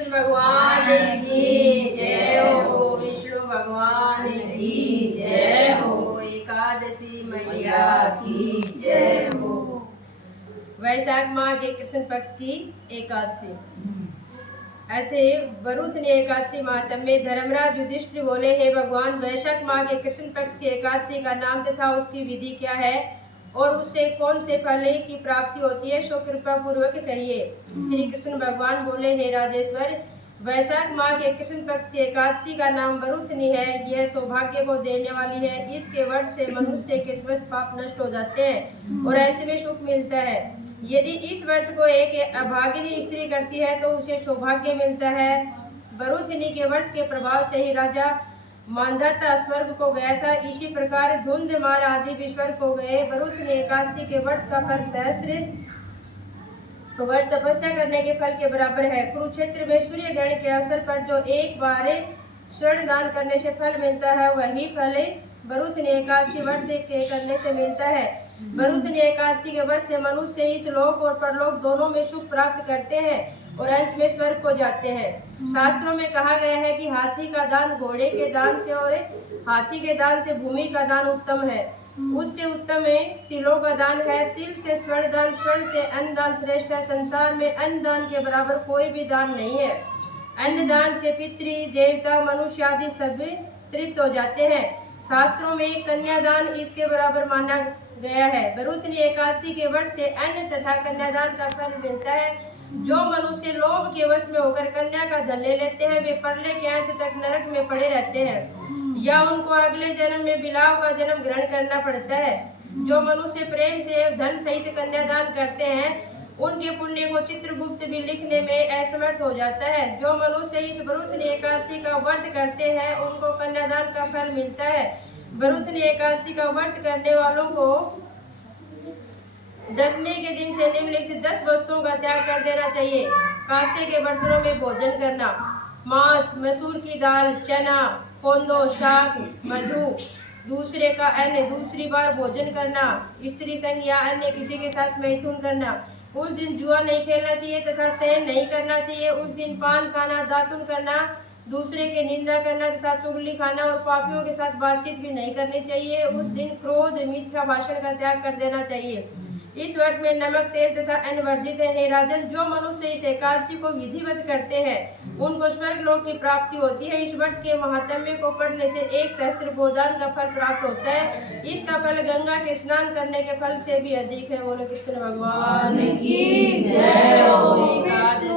कृष्ण भगवान की जय हो, विष्णु भगवान की जय हो, एकादशी मैया की जय हो। वैशाख माह के कृष्ण पक्ष की एकादशी। ऐसे वरुथनी एकादशी महात्म्य में धर्मराज युधिष्ठिर बोले, हे भगवान, वैशाख माह के कृष्ण पक्ष की एकादशी का नाम तथा उसकी विधि क्या है और उससे कौन से फल की प्राप्ति होती है, सो कृपा पूर्वक कहिए। श्री कृष्ण भगवान बोले, हे राजेश्वर, वैशाख माह के कृष्ण पक्ष की एकादशी का नाम वरुथनी है। यह सौभाग्य को देने वाली है। इसके व्रत से मनुष्य के समस्त पाप नष्ट हो जाते हैं और अंत में सुख मिलता है। यदि इस व्रत को एक अभागिनी स्त्री करती है तो उसे सौभाग्य मिलता है। वरुथनी के व्रत के प्रभाव से ही राजा मांधाता स्वर्ग को गया था। इसी प्रकार धुंधमार आदि भी स्वर्ग को गए। वरुथनी एकादशी के व्रत का फल सहस्त्र वर्ष तपस्या करने के फल के बराबर है। कुरुक्षेत्र में सूर्य ग्रहण के अवसर पर जो एक बार स्वर्ण दान करने से फल मिलता है, वही फल वरुथनी एकादशी व्रत के करने से मिलता है। वरुथनी एकादशी के व्रत से मनुष्य इस लोक और परलोक दोनों में सुख प्राप्त करते हैं और अंत में स्वर्ग को जाते हैं। शास्त्रों में कहा गया है कि हाथी का दान घोड़े के दान से और हाथी के दान से भूमि का दान उत्तम है। उससे उत्तम तिलों का दान है। तिल से स्वर्ण दान, स्वर्ण से अन्न दान श्रेष्ठ है। संसार में अन्न दान के बराबर कोई भी दान नहीं है। अन्न दान से पितृ देवता मनुष्य आदि सब तृप्त हो जाते हैं। शास्त्रों में कन्यादान इसके बराबर माना गया है। वरुथनी एकादशी के व्रत से अन्न तथा कन्यादान का फल मिलता है। जो मनुष्य लोभ के वश में होकर कन्या का धन ले लेते हैं, वे परले के अंत तक नरक में पड़े रहते हैं या उनको अगले जन्म में बिलाव का जन्म ग्रहण करना पड़ता है। जो मनुष्य प्रेम से धन सहित कन्यादान करते हैं, उनके पुण्य को चित्रगुप्त भी लिखने में असमर्थ हो जाता है। जो मनुष्य इस वरुथनी एकादशी का व्रत करते हैं, उनको कन्यादान का फल मिलता है। वरुथनी एकादशी का व्रत करने वालों को दसवीं के दिन से निम्नलिखित 10 वस्तुओं का त्याग कर देना चाहिए। कांसे के बर्तनों में भोजन करना, मांस, मसूर की दाल, चना, कोंदो, शाक, मधु, दूसरे का अन्न, दूसरी बार भोजन करना, स्त्री संग या अन्य किसी के साथ मैथुन करना, उस दिन जुआ नहीं खेलना चाहिए तथा शयन नहीं करना चाहिए। उस दिन पान खाना, दातुन करना, दूसरे की निंदा करना तथा चुगली खाना और पापियों के साथ बातचीत भी नहीं करनी चाहिए। उस दिन क्रोध, मिथ्या भाषण का त्याग कर देना चाहिए। इस व्रत में नमक, तेल तथा अन्न वर्जित है। हे राजन, जो मनुष्य इस एकादशी को विधिवत करते हैं, उनको स्वर्ग लोक की प्राप्ति होती है। इस व्रत के महात्म्य को पढ़ने से 1 सहस्त्र गोदान का फल प्राप्त होता है। इसका फल गंगा के स्नान करने के फल से भी अधिक है। बोलो कृष्ण भगवान की जय हो। एकादशी